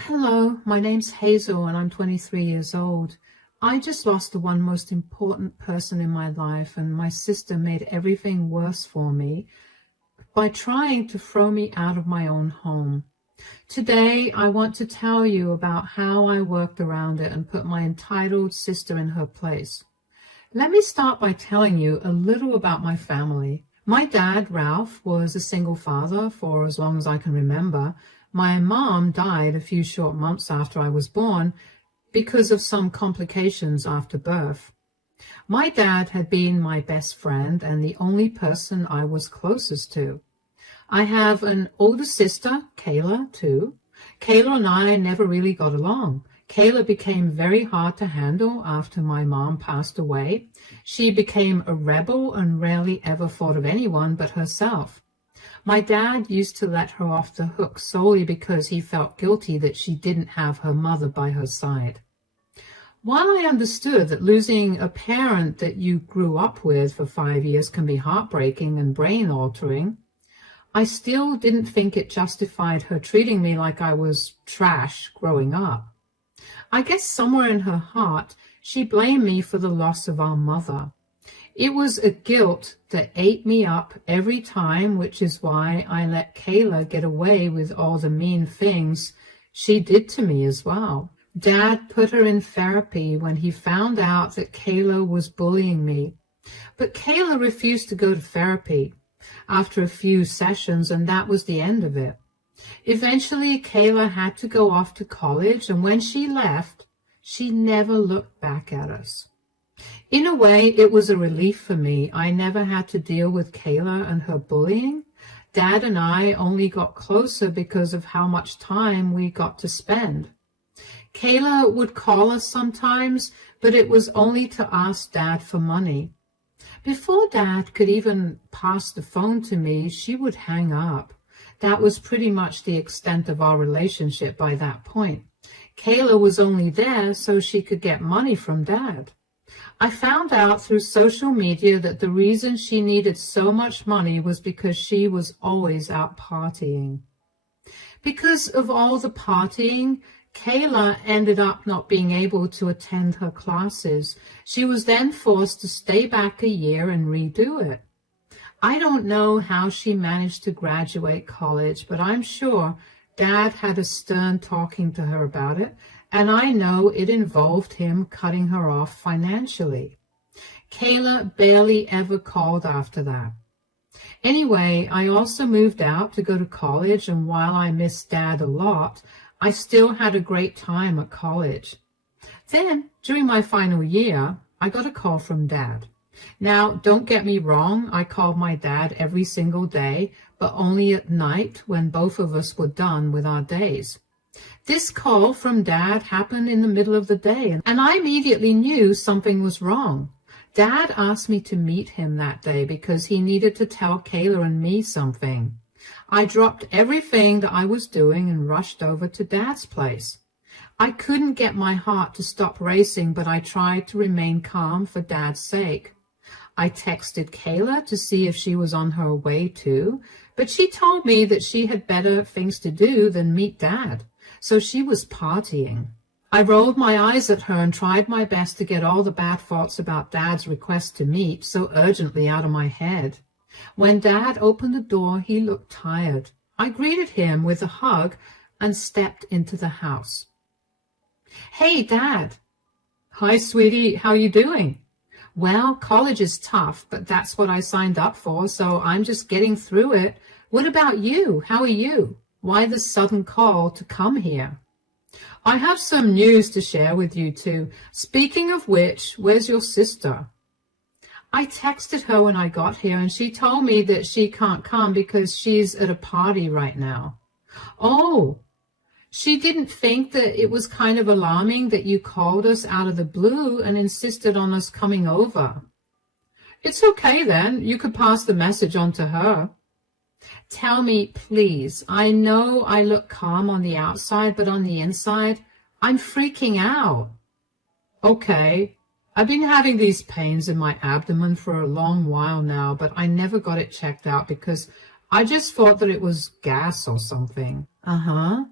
Hello, my name's Hazel and I'm 23 years old. I just lost the one most important person in my life, and my sister made everything worse for me by trying to throw me out of my own home. Today, I want to tell you about how I worked around it and put my entitled sister in her place. Let me start by telling you a little about my family. My dad, Ralph, was a single father for as long as I can remember. My mom died a few short months after I was born because of some complications after birth. My dad had been my best friend and the only person I was closest to. I have an older sister, Kayla, too. Kayla and I never really got along. Kayla became very hard to handle after my mom passed away. She became a rebel and rarely ever thought of anyone but herself. My dad used to let her off the hook solely because he felt guilty that she didn't have her mother by her side. While I understood that losing a parent that you grew up with for 5 years can be heartbreaking and brain-altering, I still didn't think it justified her treating me like I was trash growing up. I guess somewhere in her heart, she blamed me for the loss of our mother. It was a guilt that ate me up every time, which is why I let Kayla get away with all the mean things she did to me as well. Dad put her in therapy when he found out that Kayla was bullying me. But Kayla refused to go to therapy after a few sessions, and that was the end of it. Eventually, Kayla had to go off to college, and when she left, she never looked back at us. In a way, it was a relief for me. I never had to deal with Kayla and her bullying. Dad and I only got closer because of how much time we got to spend. Kayla would call us sometimes, but it was only to ask Dad for money. Before Dad could even pass the phone to me, she would hang up. That was pretty much the extent of our relationship by that point. Kayla was only there so she could get money from Dad. I found out through social media that the reason she needed so much money was because she was always out partying. Because of all the partying, Kayla ended up not being able to attend her classes. She was then forced to stay back a year and redo it. I don't know how she managed to graduate college, but I'm sure Dad had a stern talking to her about it, and I know it involved him cutting her off financially. Kayla barely ever called after that. Anyway, I also moved out to go to college, and while I missed Dad a lot, I still had a great time at college. Then, during my final year, I got a call from Dad. Now, don't get me wrong, I called my dad every single day, but only at night when both of us were done with our days. This call from Dad happened in the middle of the day, and I immediately knew something was wrong. Dad asked me to meet him that day because he needed to tell Kayla and me something. I dropped everything that I was doing and rushed over to Dad's place. I couldn't get my heart to stop racing, but I tried to remain calm for Dad's sake. I texted Kayla to see if she was on her way too, but she told me that she had better things to do than meet Dad, so she was partying. I rolled my eyes at her and tried my best to get all the bad thoughts about Dad's request to meet so urgently out of my head. When Dad opened the door, he looked tired. I greeted him with a hug and stepped into the house. "Hey, Dad." "Hi, sweetie. How you doing?" "Well, college is tough, but that's what I signed up for, so I'm just getting through it. What about you? How are you? Why the sudden call to come here?" "I have some news to share with you too. Speaking of which, where's your sister?" "I texted her when I got here, and she told me that she can't come because she's at a party right now." "Oh, she didn't think that it was kind of alarming that you called us out of the blue and insisted on us coming over." "It's okay then. You could pass the message on to her." "Tell me, please. I know I look calm on the outside, but on the inside, I'm freaking out." "Okay. I've been having these pains in my abdomen for a long while now, but I never got it checked out because I just thought that it was gas or something." "Uh-huh.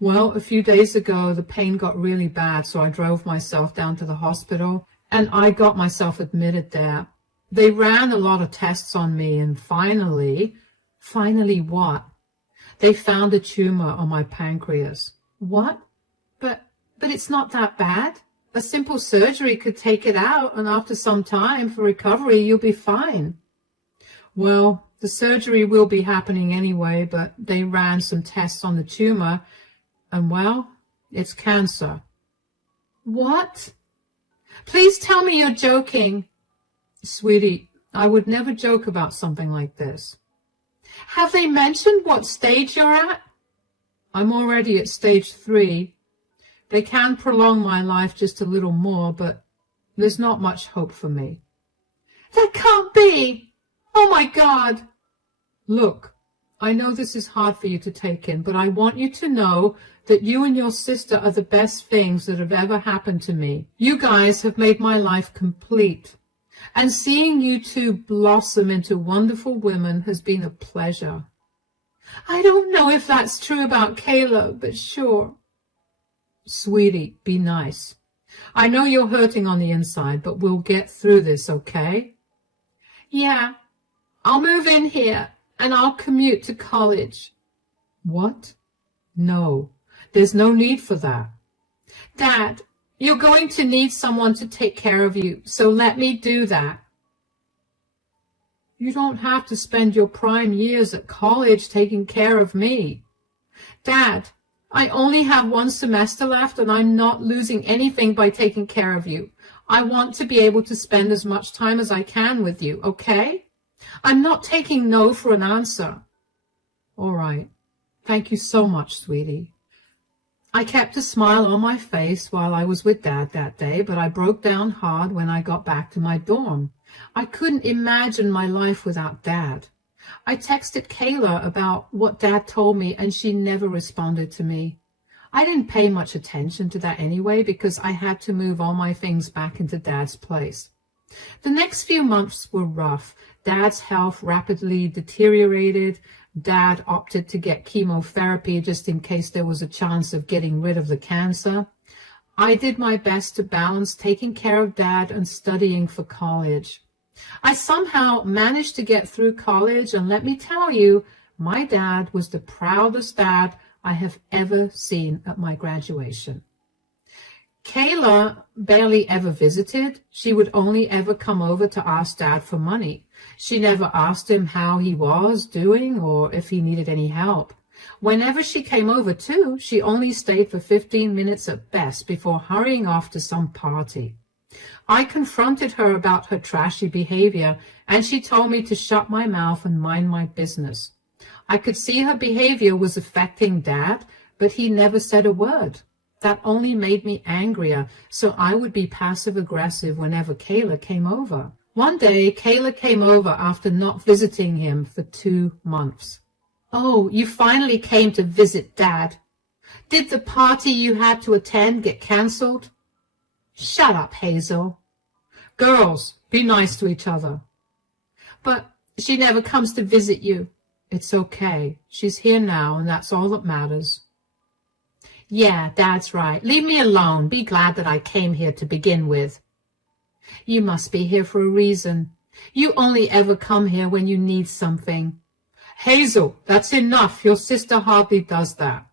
Well, a few days ago, the pain got really bad, so I drove myself down to the hospital, and I got myself admitted there. They ran a lot of tests on me, and finally what? They found a tumor on my pancreas. What? But it's not that bad. A simple surgery could take it out, and after some time for recovery, you'll be fine. Well, the surgery will be happening anyway, but they ran some tests on the tumor, and well, it's cancer. What? Please tell me you're joking. Sweetie, I would never joke about something like this. Have they mentioned what stage you're at? I'm already at stage 3. They can prolong my life just a little more, but there's not much hope for me. That can't be! Oh my God! Look, I know this is hard for you to take in, but I want you to know that you and your sister are the best things that have ever happened to me. You guys have made my life complete. And seeing you two blossom into wonderful women has been a pleasure. I don't know if that's true about Kayla, but sure. Sweetie, be nice. I know you're hurting on the inside, but we'll get through this, okay? Yeah, I'll move in here, and I'll commute to college. What? No, there's no need for that. Dad, you're going to need someone to take care of you, so let me do that. You don't have to spend your prime years at college taking care of me. Dad, I only have 1 semester left, and I'm not losing anything by taking care of you. I want to be able to spend as much time as I can with you, okay? I'm not taking no for an answer. All right. Thank you so much, sweetie. I kept a smile on my face while I was with Dad that day, but I broke down hard when I got back to my dorm. I couldn't imagine my life without Dad. I texted Kayla about what Dad told me, and she never responded to me. I didn't pay much attention to that anyway because I had to move all my things back into Dad's place. The next few months were rough. Dad's health rapidly deteriorated. Dad opted to get chemotherapy just in case there was a chance of getting rid of the cancer. I did my best to balance taking care of Dad and studying for college. I somehow managed to get through college, and let me tell you, my dad was the proudest dad I have ever seen at my graduation. Kayla barely ever visited. She would only ever come over to ask Dad for money. She never asked him how he was doing or if he needed any help. Whenever she came over too, she only stayed for 15 minutes at best before hurrying off to some party. I confronted her about her trashy behavior, and she told me to shut my mouth and mind my business. I could see her behavior was affecting Dad, but he never said a word. That only made me angrier, so I would be passive-aggressive whenever Kayla came over. One day, Kayla came over after not visiting him for 2 months. Oh, you finally came to visit Dad. Did the party you had to attend get cancelled? Shut up, Hazel. Girls, be nice to each other. But she never comes to visit you. It's okay. She's here now, and that's all that matters. Yeah, Dad's right. Leave me alone. Be glad that I came here to begin with. You must be here for a reason. You only ever come here when you need something. Hazel, that's enough. Your sister hardly does that.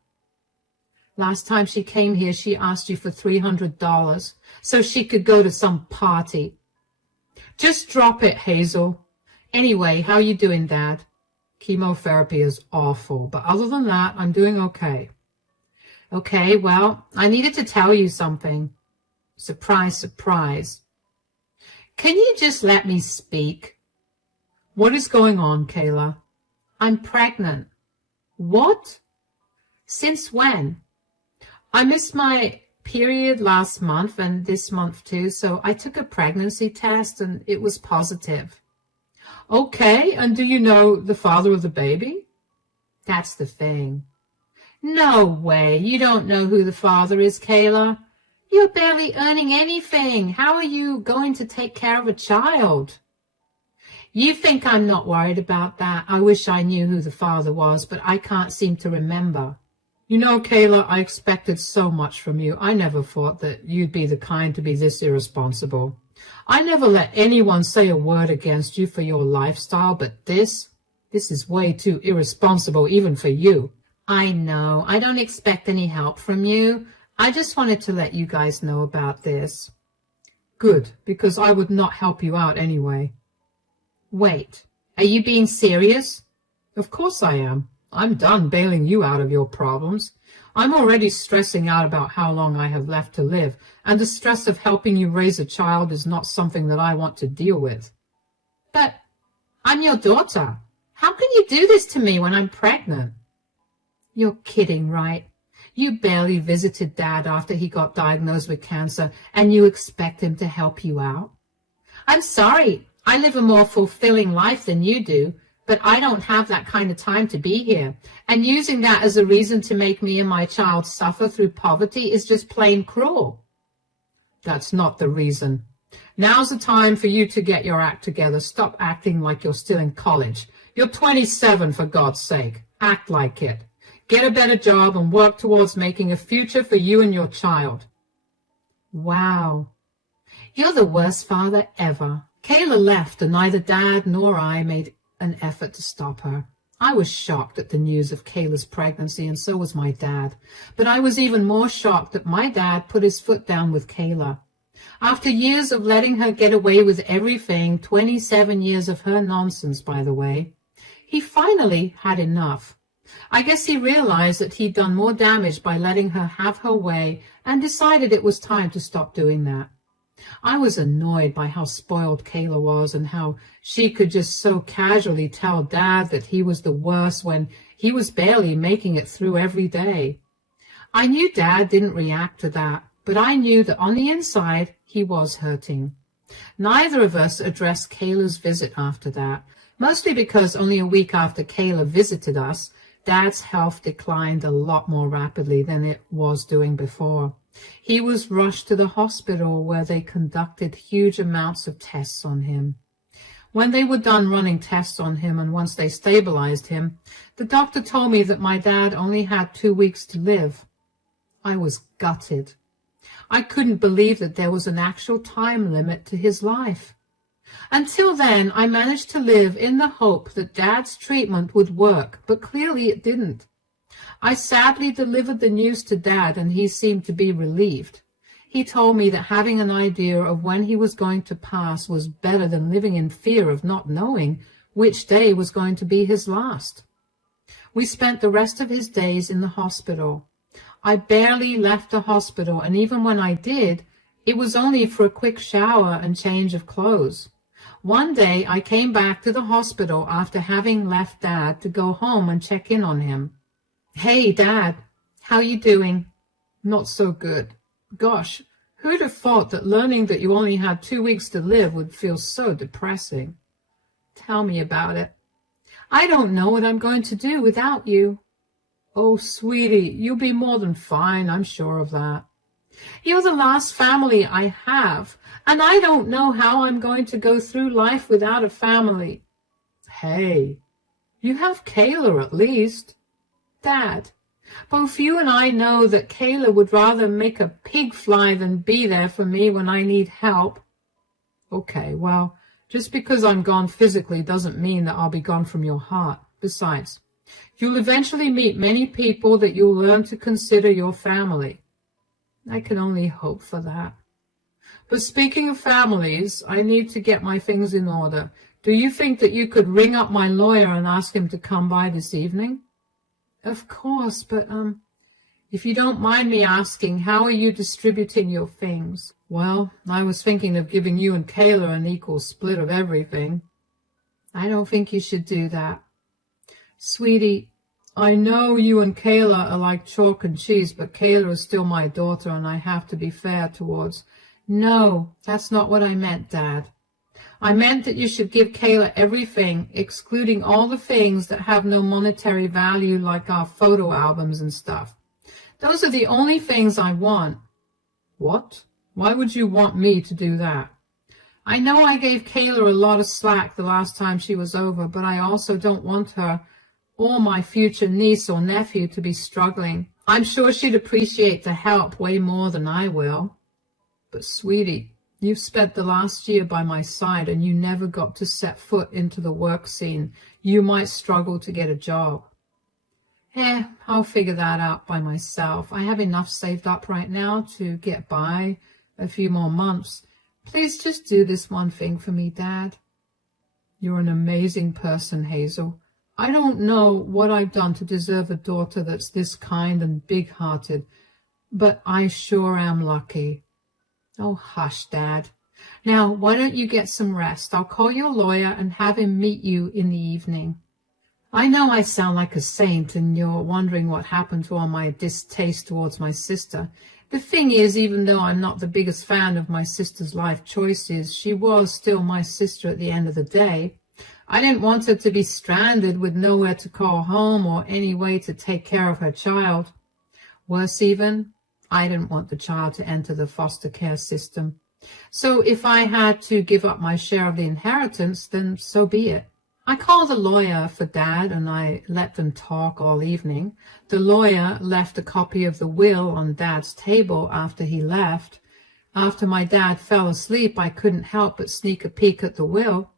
Last time she came here, she asked you for $300 so she could go to some party. Just drop it, Hazel. Anyway, how you doing, Dad? Chemotherapy is awful, but other than that, I'm doing okay. Okay, well, I needed to tell you something. Surprise, surprise. Can you just let me speak? What is going on, Kayla? I'm pregnant. What? Since when? I missed my period last month and this month too, so I took a pregnancy test and it was positive. Okay, and do you know the father of the baby? That's the thing. No way, you don't know who the father is, Kayla. You're barely earning anything. How are you going to take care of a child? You think I'm not worried about that? I wish I knew who the father was, but I can't seem to remember. You know, Kayla, I expected so much from you. I never thought that you'd be the kind to be this irresponsible. I never let anyone say a word against you for your lifestyle, but this is way too irresponsible even for you. I know. I don't expect any help from you. I just wanted to let you guys know about this. Good, because I would not help you out anyway. Wait, are you being serious? Of course I am. I'm done bailing you out of your problems. I'm already stressing out about how long I have left to live, and the stress of helping you raise a child is not something that I want to deal with. But I'm your daughter. How can you do this to me when I'm pregnant? You're kidding, right? You barely visited Dad after he got diagnosed with cancer, and you expect him to help you out? I'm sorry. I live a more fulfilling life than you do, but I don't have that kind of time to be here. And using that as a reason to make me and my child suffer through poverty is just plain cruel. That's not the reason. Now's the time for you to get your act together. Stop acting like you're still in college. You're 27, for God's sake. Act like it. Get a better job and work towards making a future for you and your child. Wow. You're the worst father ever. Kayla left, and neither Dad nor I made an effort to stop her. I was shocked at the news of Kayla's pregnancy, and so was my dad. But I was even more shocked that my dad put his foot down with Kayla. After years of letting her get away with everything, 27 years of her nonsense, by the way, he finally had enough. I guess he realized that he'd done more damage by letting her have her way and decided it was time to stop doing that. I was annoyed by how spoiled Kayla was and how she could just so casually tell Dad that he was the worst when he was barely making it through every day. I knew Dad didn't react to that, but I knew that on the inside he was hurting. Neither of us addressed Kayla's visit after that, mostly because only a week after Kayla visited us, Dad's health declined a lot more rapidly than it was doing before. He was rushed to the hospital where they conducted huge amounts of tests on him. When they were done running tests on him and once they stabilized him, the doctor told me that my dad only had 2 weeks to live. I was gutted. I couldn't believe that there was an actual time limit to his life. Until then, I managed to live in the hope that Dad's treatment would work, but clearly it didn't. I sadly delivered the news to Dad, and he seemed to be relieved. He told me that having an idea of when he was going to pass was better than living in fear of not knowing which day was going to be his last. We spent the rest of his days in the hospital. I barely left the hospital, and even when I did, it was only for a quick shower and change of clothes. One day I came back to the hospital after having left Dad to go home and check in on him. Hey, Dad, how you doing? Not so good. Gosh, who'd have thought that learning that you only had 2 weeks to live would feel so depressing? Tell me about it. I don't know what I'm going to do without you. Oh, sweetie, you'll be more than fine, I'm sure of that. You're the last family I have, and I don't know how I'm going to go through life without a family. Hey, you have Kayla at least. Dad, both you and I know that Kayla would rather make a pig fly than be there for me when I need help. Okay, well, just because I'm gone physically doesn't mean that I'll be gone from your heart. Besides, you'll eventually meet many people that you'll learn to consider your family. I can only hope for that. But speaking of families, I need to get my things in order. Do you think that you could ring up my lawyer and ask him to come by this evening? Of course, but, if you don't mind me asking, how are you distributing your things? Well, I was thinking of giving you and Kayla an equal split of everything. I don't think you should do that. Sweetie, I know you and Kayla are like chalk and cheese, but Kayla is still my daughter, and I have to be fair towards... No, that's not what I meant, Dad. I meant that you should give Kayla everything, excluding all the things that have no monetary value, like our photo albums and stuff. Those are the only things I want. What? Why would you want me to do that? I know I gave Kayla a lot of slack the last time she was over, but I also don't want her or my future niece or nephew to be struggling. I'm sure she'd appreciate the help way more than I will. But, sweetie, you've spent the last year by my side and you never got to set foot into the work scene. You might struggle to get a job. I'll figure that out by myself. I have enough saved up right now to get by a few more months. Please just do this one thing for me, Dad. You're an amazing person, Hazel. I don't know what I've done to deserve a daughter that's this kind and big-hearted, but I sure am lucky. Oh, hush, Dad. Now, why don't you get some rest? I'll call your lawyer and have him meet you in the evening. I know I sound like a saint, and you're wondering what happened to all my distaste towards my sister. The thing is, even though I'm not the biggest fan of my sister's life choices, she was still my sister at the end of the day. I didn't want her to be stranded with nowhere to call home or any way to take care of her child. Worse even, I didn't want the child to enter the foster care system. So if I had to give up my share of the inheritance, then so be it. I called the lawyer for Dad and I let them talk all evening. The lawyer left a copy of the will on Dad's table after he left. After my dad fell asleep, I couldn't help but sneak a peek at the will.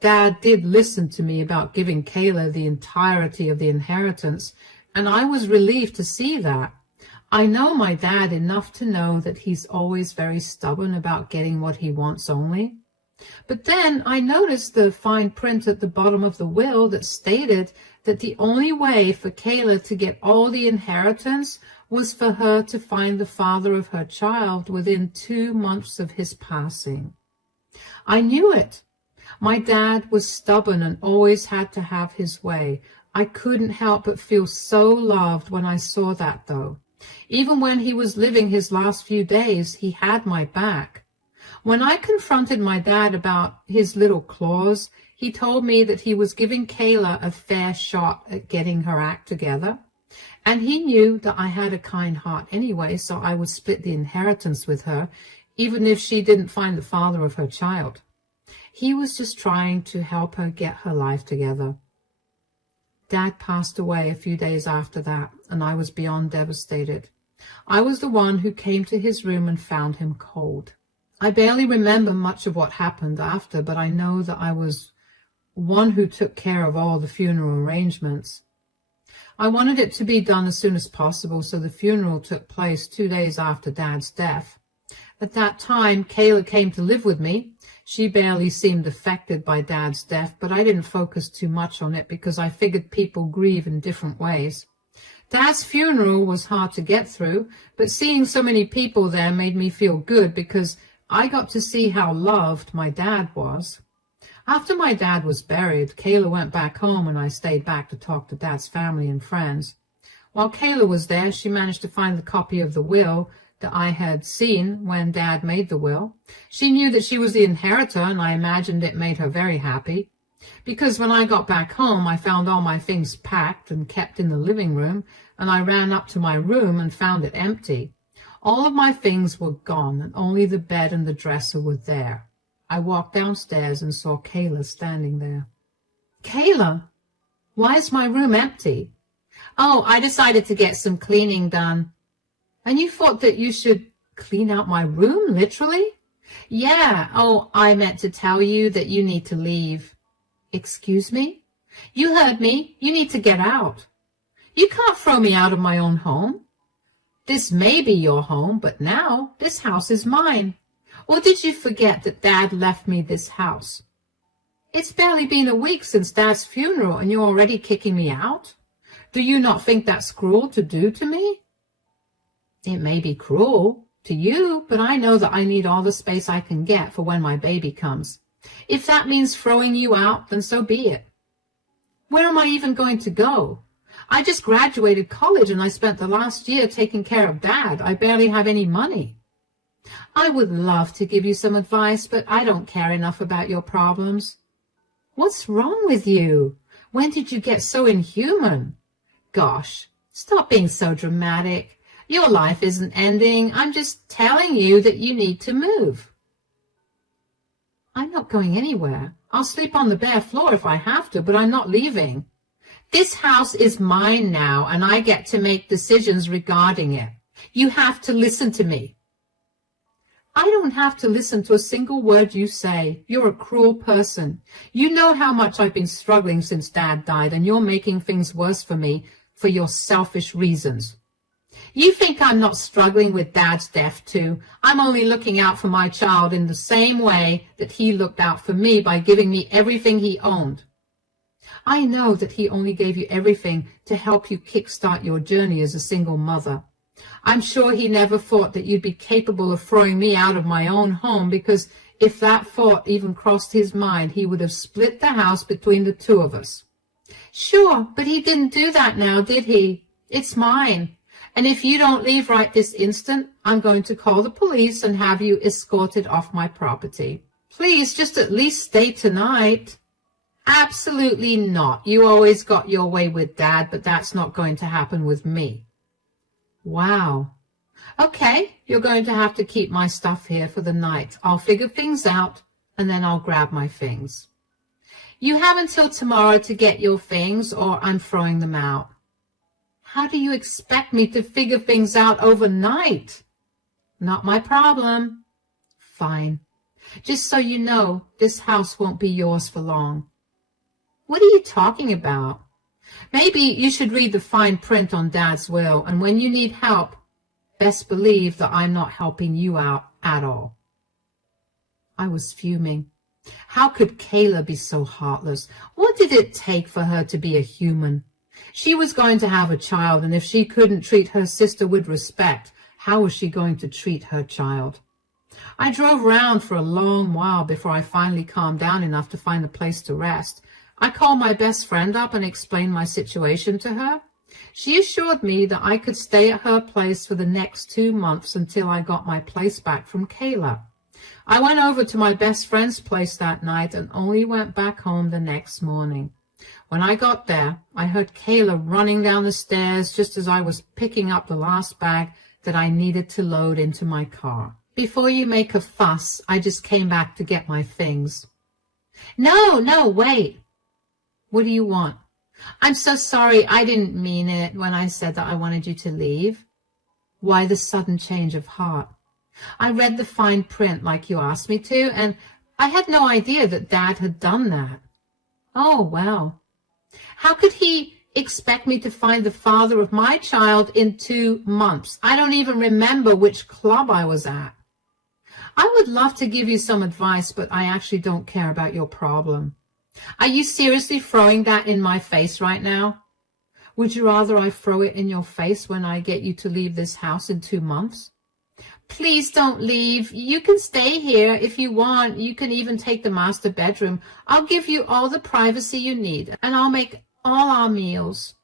Dad did listen to me about giving Kayla the entirety of the inheritance, and I was relieved to see that. I know my dad enough to know that he's always very stubborn about getting what he wants only. But then I noticed the fine print at the bottom of the will that stated that the only way for Kayla to get all the inheritance was for her to find the father of her child within 2 months of his passing. I knew it. My dad was stubborn and always had to have his way. I couldn't help but feel so loved when I saw that, though. Even when he was living his last few days, he had my back. When I confronted my dad about his little clause, he told me that he was giving Kayla a fair shot at getting her act together. And he knew that I had a kind heart anyway, so I would split the inheritance with her, even if she didn't find the father of her child. He was just trying to help her get her life together. Dad passed away a few days after that, and I was beyond devastated. I was the one who came to his room and found him cold. I barely remember much of what happened after, but I know that I was one who took care of all the funeral arrangements. I wanted it to be done as soon as possible, so the funeral took place 2 days after Dad's death. At that time, Kayla came to live with me. She barely seemed affected by Dad's death, but I didn't focus too much on it because I figured people grieve in different ways. Dad's funeral was hard to get through, but seeing so many people there made me feel good because I got to see how loved my dad was. After my dad was buried, Kayla went back home and I stayed back to talk to Dad's family and friends. While Kayla was there, she managed to find the copy of the will that I had seen when Dad made the will. She knew that she was the inheritor, and I imagined it made her very happy. Because when I got back home, I found all my things packed and kept in the living room, and I ran up to my room and found it empty. All of my things were gone, and only the bed and the dresser were there. I walked downstairs and saw Kayla standing there. Kayla, why is my room empty? Oh, I decided to get some cleaning done. And you thought that you should clean out my room, literally? Yeah. Oh, I meant to tell you that you need to leave. Excuse me? You heard me. You need to get out. You can't throw me out of my own home. This may be your home, but now this house is mine. Or did you forget that Dad left me this house? It's barely been a week since Dad's funeral, and you're already kicking me out? Do you not think that's cruel to do to me? It may be cruel to you, but I know that I need all the space I can get for when my baby comes. If that means throwing you out, then so be it. Where am I even going to go? I just graduated college and I spent the last year taking care of Dad. I barely have any money. I would love to give you some advice, but I don't care enough about your problems. What's wrong with you? When did you get so inhuman? Gosh, stop being so dramatic. Your life isn't ending. I'm just telling you that you need to move. I'm not going anywhere. I'll sleep on the bare floor if I have to, but I'm not leaving. This house is mine now, and I get to make decisions regarding it. You have to listen to me. I don't have to listen to a single word you say. You're a cruel person. You know how much I've been struggling since Dad died, and you're making things worse for me for your selfish reasons. You think I'm not struggling with Dad's death too? I'm only looking out for my child in the same way that he looked out for me by giving me everything he owned. I know that he only gave you everything to help you kickstart your journey as a single mother. I'm sure he never thought that you'd be capable of throwing me out of my own home, because if that thought even crossed his mind, he would have split the house between the two of us. Sure, but he didn't do that now, did he? It's mine. And if you don't leave right this instant, I'm going to call the police and have you escorted off my property. Please, just at least stay tonight. Absolutely not. You always got your way with Dad, but that's not going to happen with me. Wow. Okay, you're going to have to keep my stuff here for the night. I'll figure things out, and then I'll grab my things. You have until tomorrow to get your things, or I'm throwing them out. How do you expect me to figure things out overnight? Not my problem. Fine. Just so you know, this house won't be yours for long. What are you talking about? Maybe you should read the fine print on Dad's will, and when you need help, best believe that I'm not helping you out at all. I was fuming. How could Kayla be so heartless? What did it take for her to be a human? She was going to have a child, and if she couldn't treat her sister with respect, how was she going to treat her child? I drove around for a long while before I finally calmed down enough to find a place to rest. I called my best friend up and explained my situation to her. She assured me that I could stay at her place for the next 2 months until I got my place back from Kayla. I went over to my best friend's place that night and only went back home the next morning. When I got there, I heard Kayla running down the stairs just as I was picking up the last bag that I needed to load into my car. Before you make a fuss, I just came back to get my things. No, wait. What do you want? I'm so sorry, I didn't mean it when I said that I wanted you to leave. Why the sudden change of heart? I read the fine print like you asked me to, and I had no idea that Dad had done that. Oh, well. How could he expect me to find the father of my child in 2 months? I don't even remember which club I was at. I would love to give you some advice, but I actually don't care about your problem. Are you seriously throwing that in my face right now? Would you rather I throw it in your face when I get you to leave this house in 2 months? Please don't leave. You can stay here if you want. You can even take the master bedroom. I'll give you all the privacy you need, and I'll make all our meals.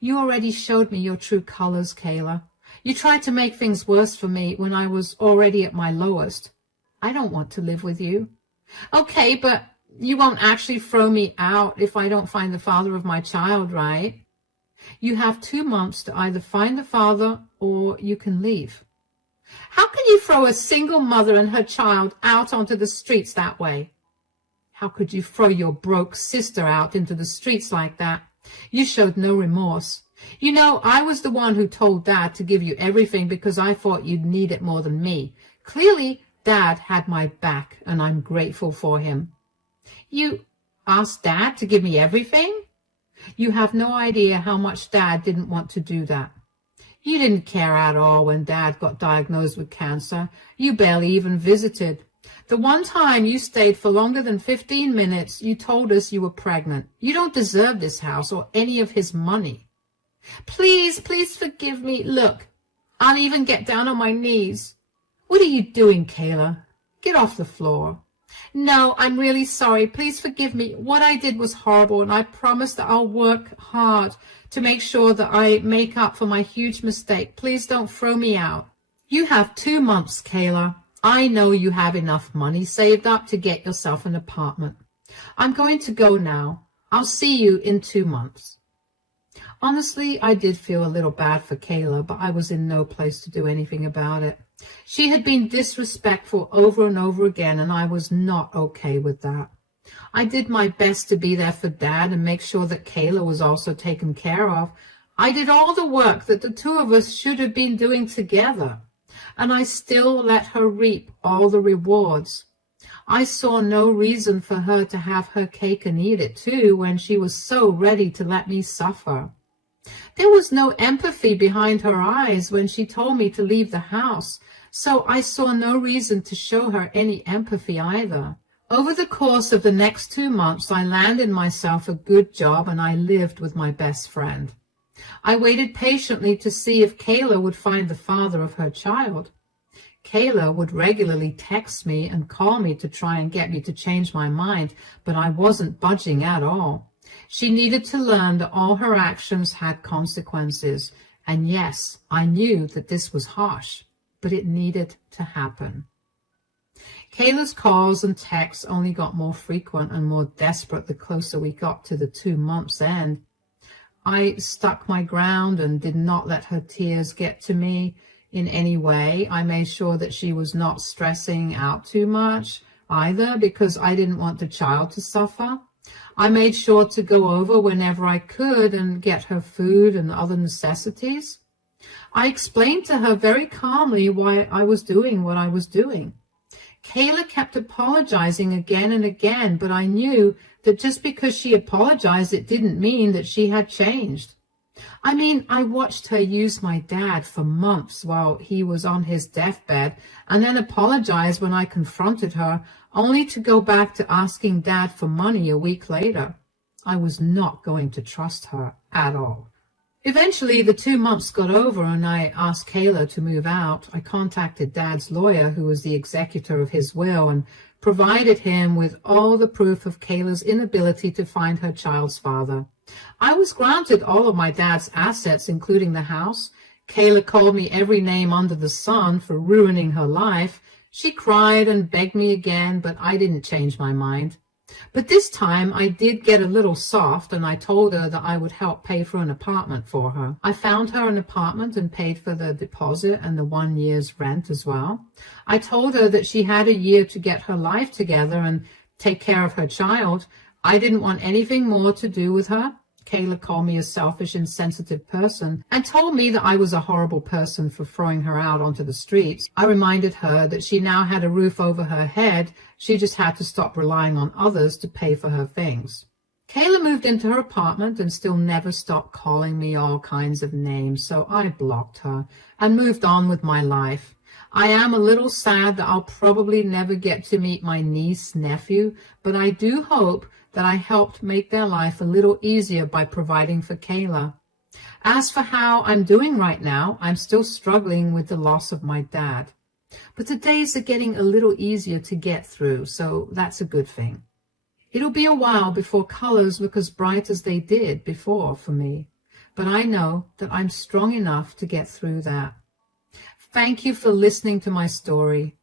You already showed me your true colors, Kayla. You tried to make things worse for me when I was already at my lowest. I don't want to live with you. Okay, but you won't actually throw me out if I don't find the father of my child, right? You have 2 months to either find the father or you can leave. How can you throw a single mother and her child out onto the streets that way? How could you throw your broke sister out into the streets like that? You showed no remorse. You know, I was the one who told Dad to give you everything because I thought you'd need it more than me. Clearly, Dad had my back, and I'm grateful for him. You asked Dad to give me everything? You have no idea how much Dad didn't want to do that. You didn't care at all when Dad got diagnosed with cancer. You barely even visited. The one time you stayed for longer than 15 minutes, you told us you were pregnant. You don't deserve this house or any of his money. Please forgive me. Look, I'll even get down on my knees. What are you doing, Kayla? Get off the floor. No, I'm really sorry. Please forgive me. What I did was horrible, and I promise that I'll work hard to make sure that I make up for my huge mistake. Please don't throw me out. You have 2 months, Kayla. I know you have enough money saved up to get yourself an apartment. I'm going to go now. I'll see you in 2 months. Honestly, I did feel a little bad for Kayla, but I was in no place to do anything about it. She had been disrespectful over and over again, and I was not okay with that. I did my best to be there for Dad and make sure that Kayla was also taken care of. I did all the work that the two of us should have been doing together, and I still let her reap all the rewards. I saw no reason for her to have her cake and eat it too when she was so ready to let me suffer. There was no empathy behind her eyes when she told me to leave the house, so I saw no reason to show her any empathy either. Over the course of the next 2 months, I landed myself a good job and I lived with my best friend. I waited patiently to see if Kayla would find the father of her child. Kayla would regularly text me and call me to try and get me to change my mind, but I wasn't budging at all. She needed to learn that all her actions had consequences, and yes, I knew that this was harsh, but it needed to happen. Kayla's calls and texts only got more frequent and more desperate the closer we got to the 2 months' end. I stuck my ground and did not let her tears get to me in any way. I made sure that she was not stressing out too much either, because I didn't want the child to suffer. I made sure to go over whenever I could and get her food and other necessities. I explained to her very calmly why I was doing what I was doing. Kayla kept apologizing again and again, but I knew that just because she apologized, it didn't mean that she had changed. I mean, I watched her use my dad for months while he was on his deathbed, and then apologize when I confronted her, only to go back to asking Dad for money a week later. I was not going to trust her at all. Eventually, the 2 months got over and I asked Kayla to move out. I contacted Dad's lawyer, who was the executor of his will, and provided him with all the proof of Kayla's inability to find her child's father. I was granted all of my dad's assets, including the house. Kayla called me every name under the sun for ruining her life. She cried and begged me again, but I didn't change my mind. But this time I did get a little soft, and I told her that I would help pay for an apartment for her. I found her an apartment and paid for the deposit and the 1 year's rent as well. I told her that she had a year to get her life together and take care of her child. I didn't want anything more to do with her. Kayla called me a selfish, insensitive person and told me that I was a horrible person for throwing her out onto the streets. I reminded her that she now had a roof over her head. She just had to stop relying on others to pay for her things. Kayla moved into her apartment and still never stopped calling me all kinds of names, so I blocked her and moved on with my life. I am a little sad that I'll probably never get to meet my niece, nephew, but I do hope that I helped make their life a little easier by providing for Kayla. As for how I'm doing right now, I'm still struggling with the loss of my dad. But the days are getting a little easier to get through, so that's a good thing. It'll be a while before colors look as bright as they did before for me, but I know that I'm strong enough to get through that. Thank you for listening to my story.